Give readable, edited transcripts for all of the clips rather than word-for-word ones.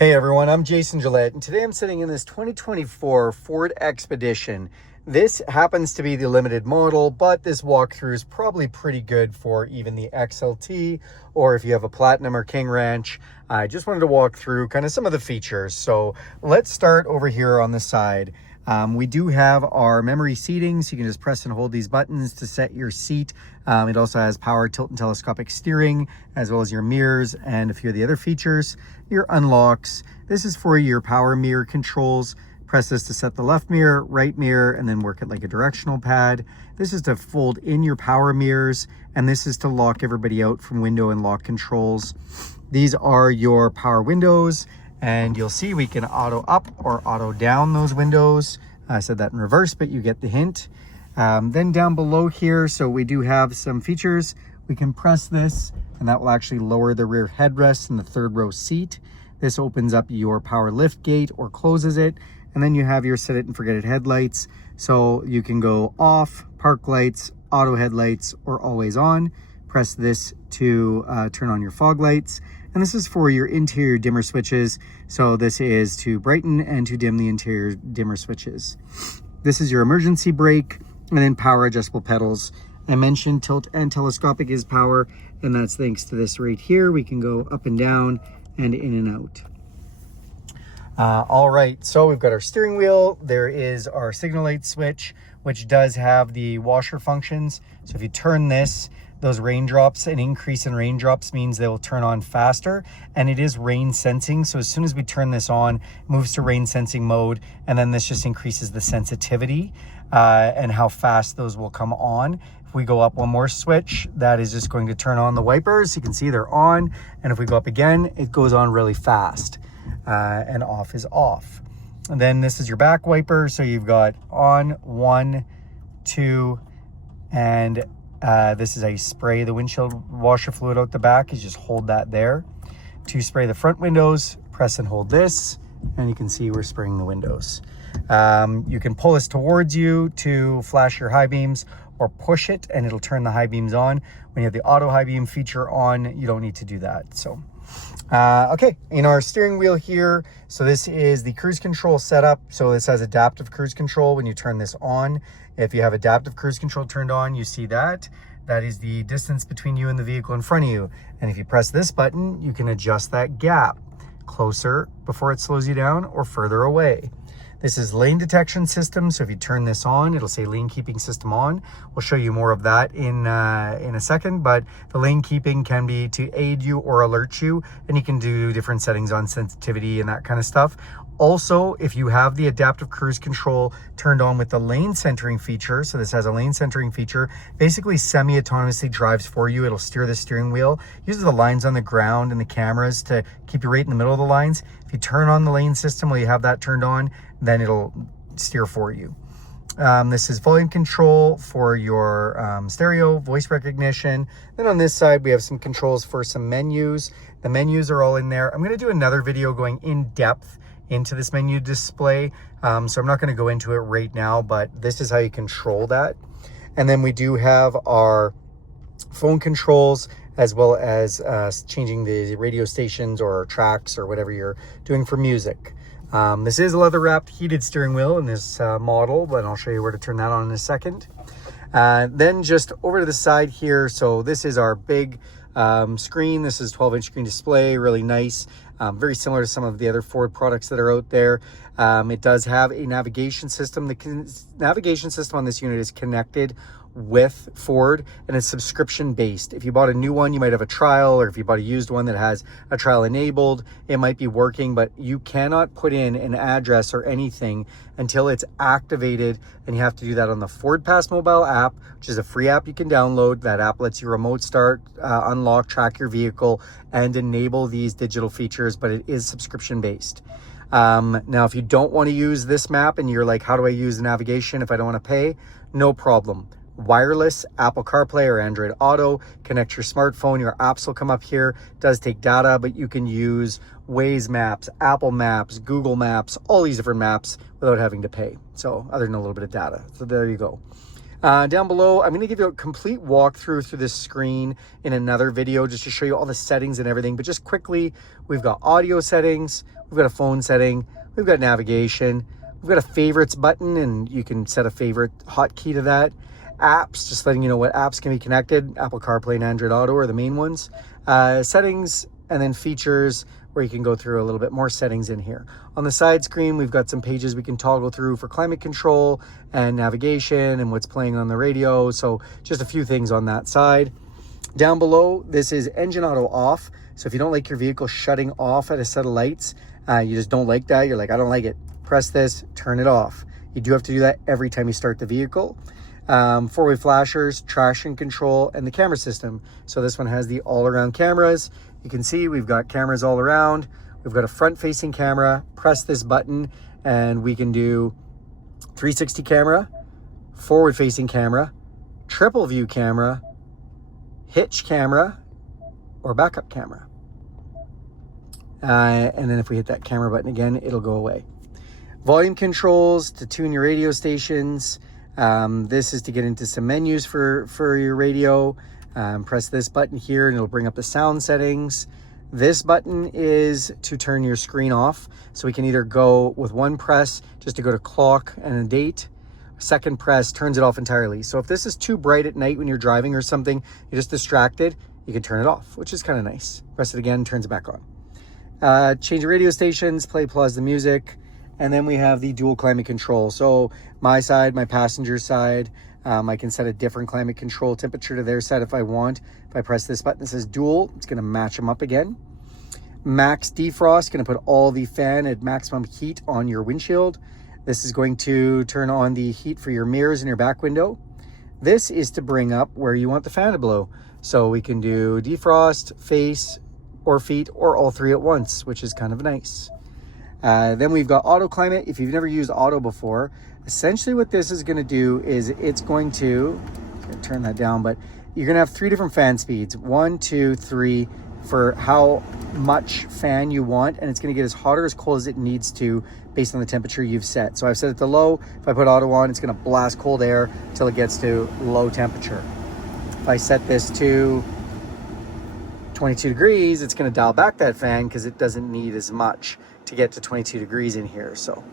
Hey everyone, I'm Jason Gillette, and today I'm sitting in this 2024 Ford Expedition. This happens to be the limited model, but this walkthrough is probably pretty good for even the XLT, or if you have a Platinum or King Ranch. I just wanted to walk through kind of some of the features. So let's start over here on the side. We do have our memory seating, so you can just press and hold these buttons to set your seat. It also has power tilt and telescopic steering, as well as your mirrors and a few of the other features. Your unlocks. This is for your power mirror controls. Press this to set the left mirror, right mirror, and then work it like a directional pad. This is to fold in your power mirrors, and this is to lock everybody out from window and lock controls. These are your power windows, and you'll see we can auto up or auto down those windows. I said that in reverse, but you get the hint. Then down below here, so we do have some features. We can press this, and that will actually lower the rear headrest in the third row seat. This opens up your power lift gate or closes it. And then you have your set it and forget it headlights. So you can go off, park lights, auto headlights, or always on. Press this to turn on your fog lights. And this is for your interior dimmer switches. So this is to brighten and to dim the interior dimmer switches. This is your emergency brake, and then power adjustable pedals. I mentioned tilt and telescopic is power, and that's thanks to this right here. We can go up and down and in and out. All right, so we've got our steering wheel. There is our signal light switch, which does have the washer functions. So if you turn this, those raindrops, an increase in raindrops means they will turn on faster, and it is rain sensing. So as soon as we turn this on, it moves to rain sensing mode, and then this just increases the sensitivity and how fast those will come on. If we go up one more switch, that is just going to turn on the wipers. You can see they're on, and if we go up again, it goes on really fast. And off is off. And then this is your back wiper. So you've got on, 1, 2, and this is how you spray the windshield washer fluid out the back. You just hold that there. To spray the front windows, press and hold this, and you can see we're spraying the windows. You can pull this towards you to flash your high beams, or push it and it'll turn the high beams on. When you have the auto high beam feature on, you don't need to do that. So okay, in our steering wheel here, so this is the cruise control setup. So this has adaptive cruise control when you turn this on. If you have adaptive cruise control turned on, you see that. That is the distance between you and the vehicle in front of you. And if you press this button, you can adjust that gap closer before it slows you down or further away. This is lane detection system. So if you turn this on, it'll say lane keeping system on. We'll show you more of that in a second, but the lane keeping can be to aid you or alert you, and you can do different settings on sensitivity and that kind of stuff. Also, if you have the adaptive cruise control turned on with the lane centering feature, so this has a lane centering feature, basically semi-autonomously drives for you. It'll steer the steering wheel, uses the lines on the ground and the cameras to keep you right in the middle of the lines. If you turn on the lane system while you have that turned on, then it'll steer for you. This is volume control for your stereo, voice recognition. Then on this side, we have some controls for some menus. The menus are all in there. I'm gonna do another video going in depth into this menu display. So I'm not gonna go into it right now, but this is how you control that. And then we do have our phone controls, as well as changing the radio stations or tracks or whatever you're doing for music. This is a leather-wrapped heated steering wheel in this model, but I'll show you where to turn that on in a second. Then just over to the side here, so this is our big screen. This is 12-inch screen display, really nice. Very similar to some of the other Ford products that are out there. It does have a navigation system. The navigation system on this unit is connected with Ford, and it's subscription based. If you bought a new one, you might have a trial, or if you bought a used one that has a trial enabled, it might be working, but you cannot put in an address or anything until it's activated, and you have to do that on the Ford Pass mobile app, which is a free app you can download. That app lets you remote start, unlock, track your vehicle, and enable these digital features, but it is subscription based. Now, if you don't want to use this map and you're like, how do I use the navigation if I don't want to pay? No problem. Wireless Apple CarPlay or Android Auto, connect your smartphone, your apps will come up here. It does take data, but you can use Waze Maps, Apple Maps, Google Maps, all these different maps without having to pay. So other than a little bit of data. So there you go. Down below, I'm going to give you a complete walkthrough through this screen in another video just to show you all the settings and everything. But just quickly, we've got audio settings, we've got a phone setting, we've got navigation, we've got a favorites button, and you can set a favorite hotkey to that. Apps, just letting you know what apps can be connected. Apple CarPlay and Android Auto are the main ones. Settings, and then features, where you can go through a little bit more settings in here. On the side screen, we've got some pages we can toggle through for climate control and navigation and what's playing on the radio. So just a few things on that side. Down below, this is engine auto off. So if you don't like your vehicle shutting off at a set of lights, you just don't like that, you're like, I don't like it, press this, turn it off. You do have to do that every time you start the vehicle. Four-way flashers, traction control, and the camera system. So this one has the all-around cameras. You can see we've got cameras all around. We've got a front-facing camera. Press this button and we can do 360 camera, forward-facing camera, triple view camera, hitch camera, or backup camera. And then if we hit that camera button again, it'll go away. Volume controls to tune your radio stations. This is to get into some menus for your radio. Press this button here and it'll bring up the sound settings. This button is to turn your screen off. So we can either go with one press just to go to clock and a date. Second press turns it off entirely. So if this is too bright at night when you're driving or something, you're just distracted, you can turn it off, which is kind of nice. Press it again, turns it back on. Change radio stations, play, pause the music. And then we have the dual climate control. So my side, my passenger side, I can set a different climate control temperature to their side if I want. If I press this button that says dual, it's gonna match them up again. Max defrost, gonna put all the fan at maximum heat on your windshield. This is going to turn on the heat for your mirrors and your back window. This is to bring up where you want the fan to blow. So we can do defrost, face, or feet, or all three at once, which is kind of nice. Then we've got auto climate. If you've never used auto before, essentially what this is going to do is it's going to turn that down, but you're going to have 3 different fan speeds, 1, 2, 3, for how much fan you want, and it's going to get as hot or as cold as it needs to based on the temperature you've set. So I've set it to low. If I put auto on, it's going to blast cold air until it gets to low temperature. If I set this to 22 degrees, it's going to dial back that fan because it doesn't need as much to get to 22 degrees in here. So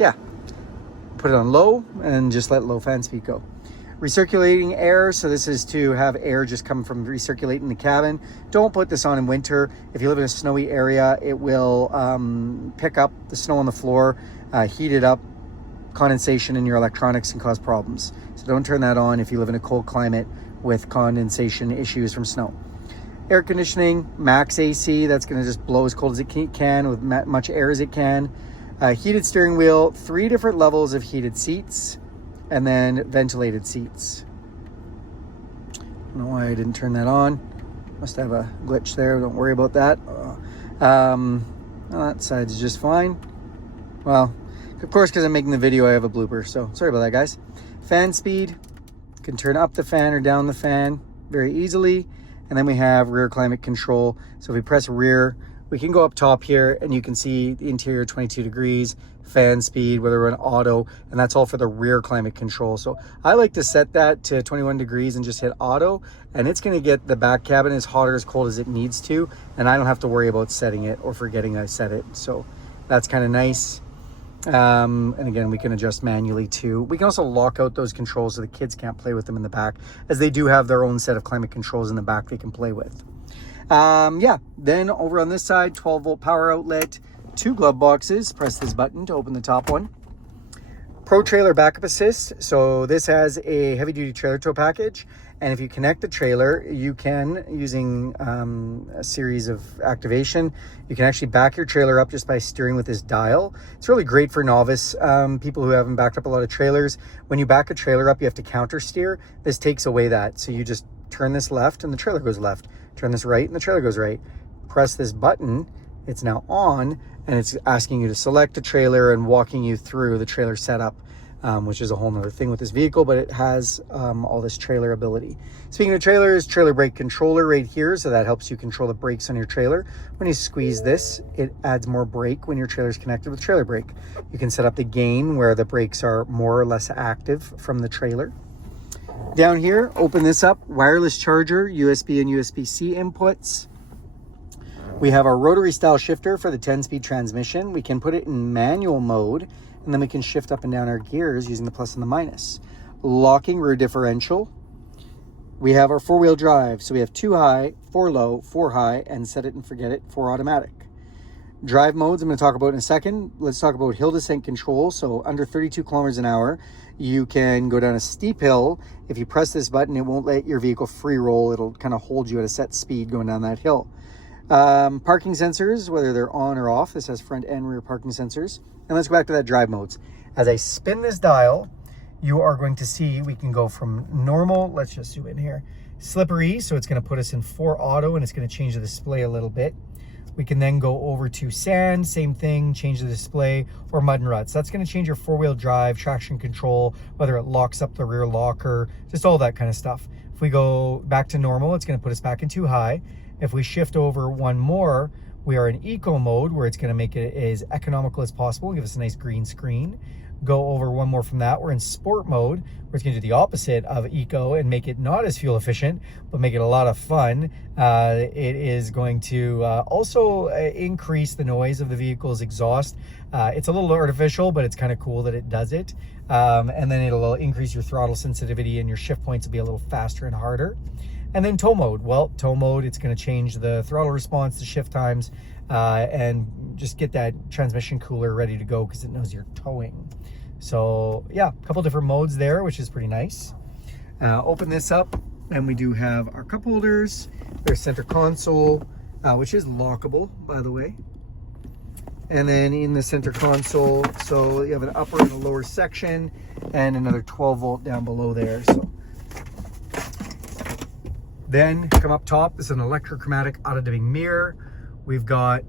yeah, put it on low and just let low fan speed go. Recirculating air, so this is to have air just come from recirculating the cabin. Don't put this on in winter. If you live in a snowy area, it will pick up the snow on the floor, heat it up, condensation in your electronics, and cause problems. So don't turn that on if you live in a cold climate with condensation issues from snow. Air conditioning, max AC, that's going to just blow as cold as it can with much air as it can. Heated steering wheel, 3 different levels of heated seats, and then ventilated seats. I don't know why I didn't turn that on. Must have a glitch there, don't worry about that. That side's just fine. Well, of course, because I'm making the video, I have a blooper, so sorry about that, guys. Fan speed, you can turn up the fan or down the fan very easily. And then we have rear climate control. So if we press rear, we can go up top here and you can see the interior 22 degrees, fan speed, whether we're in auto, and that's all for the rear climate control. So I like to set that to 21 degrees and just hit auto, and it's gonna get the back cabin as hot or as cold as it needs to, and I don't have to worry about setting it or forgetting I set it. So that's kind of nice. And again, we can adjust manually too. We can also lock out those controls so the kids can't play with them in the back, as they do have their own set of climate controls in the back they can play with. Yeah, then over on this side, 12-volt power outlet, 2 glove boxes. Press this button to open the top one. Pro Trailer Backup Assist. So this has a heavy duty trailer tow package. And if you connect the trailer, you can, using a series of activation, you can actually back your trailer up just by steering with this dial. It's really great for novice people who haven't backed up a lot of trailers. When you back a trailer up, you have to counter steer. This takes away that. So you just turn this left and the trailer goes left. Turn this right and the trailer goes right. Press this button, it's now on, and it's asking you to select a trailer and walking you through the trailer setup, which is a whole nother thing with this vehicle, but it has all this trailer ability. Speaking of trailers, trailer brake controller right here, so that helps you control the brakes on your trailer. When you squeeze this, it adds more brake when your trailer is connected with trailer brake. You can set up the gain where the brakes are more or less active from the trailer. Down here, open this up, wireless charger, USB and USB-C inputs. We have our rotary style shifter for the 10-speed transmission. We can put it in manual mode, and then we can shift up and down our gears using the plus and the minus. Locking rear differential. We have our 4-wheel drive. So we have 2 high, 4 low, 4 high, and set it and forget it, 4 automatic. Drive modes I'm going to talk about in a second. Let's talk about hill descent control. So under 32 kilometers an hour, you can go down a steep hill. If you press this button, it won't let your vehicle free roll. It'll kind of hold you at a set speed going down that hill. Parking sensors, whether they're on or off. This has front and rear parking sensors. And let's go back to that drive modes. As I spin this dial, you are going to see we can go from normal, let's just zoom in here, slippery, so it's going to put us in 4 auto, and it's going to change the display a little bit. We can then go over to sand, same thing, change the display, or mud and ruts. That's going to change your 4-wheel drive, traction control, whether it locks up the rear locker, just all that kind of stuff. If we go back to normal, it's going to put us back in 2 high. If we shift over one more, we are in eco mode, where it's going to make it as economical as possible, give us a nice green screen. Go over one more from that, we're in sport mode, where it's going to do the opposite of eco and make it not as fuel efficient, but make it a lot of fun. It is going to also increase the noise of the vehicle's exhaust. It's a little artificial, but it's kind of cool that it does it. And then it'll increase your throttle sensitivity, and your shift points will be a little faster and harder. And then tow mode. Well, tow mode, it's going to change the throttle response, the shift times, and just get that transmission cooler ready to go because it knows you're towing. So yeah, a couple different modes there, which is pretty nice. Open this up, and we do have our cup holders. There's center console, which is lockable, by the way. And then in the center console, so you have an upper and a lower section, and another 12 volt down below there. So then come up top, this is an electrochromatic auto-dimming mirror. We've got,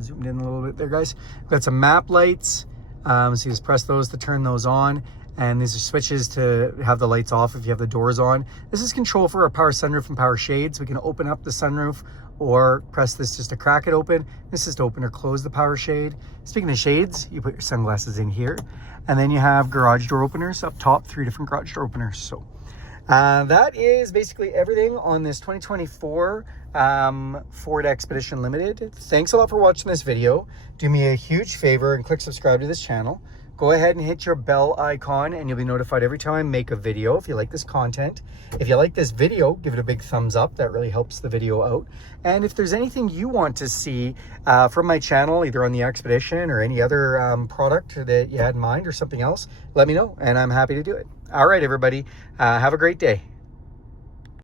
zoomed in a little bit there, guys. We've got some map lights. So you just press those to turn those on. And these are switches to have the lights off if you have the doors on. This is control for our power sunroof and power shades. We can open up the sunroof or press this just to crack it open. This is to open or close the power shade. Speaking of shades, you put your sunglasses in here. And then you have garage door openers up top, 3 different garage door openers. So that is basically everything on this 2024 Ford Expedition Limited. Thanks a lot for watching this video. Do me a huge favor and click subscribe to this channel. Go ahead and hit your bell icon, and you'll be notified every time I make a video if you like this content. If you like this video, give it a big thumbs up. That really helps the video out. And if there's anything you want to see from my channel, either on the Expedition or any other product that you had in mind or something else, let me know, and I'm happy to do it. All right, everybody, have a great day.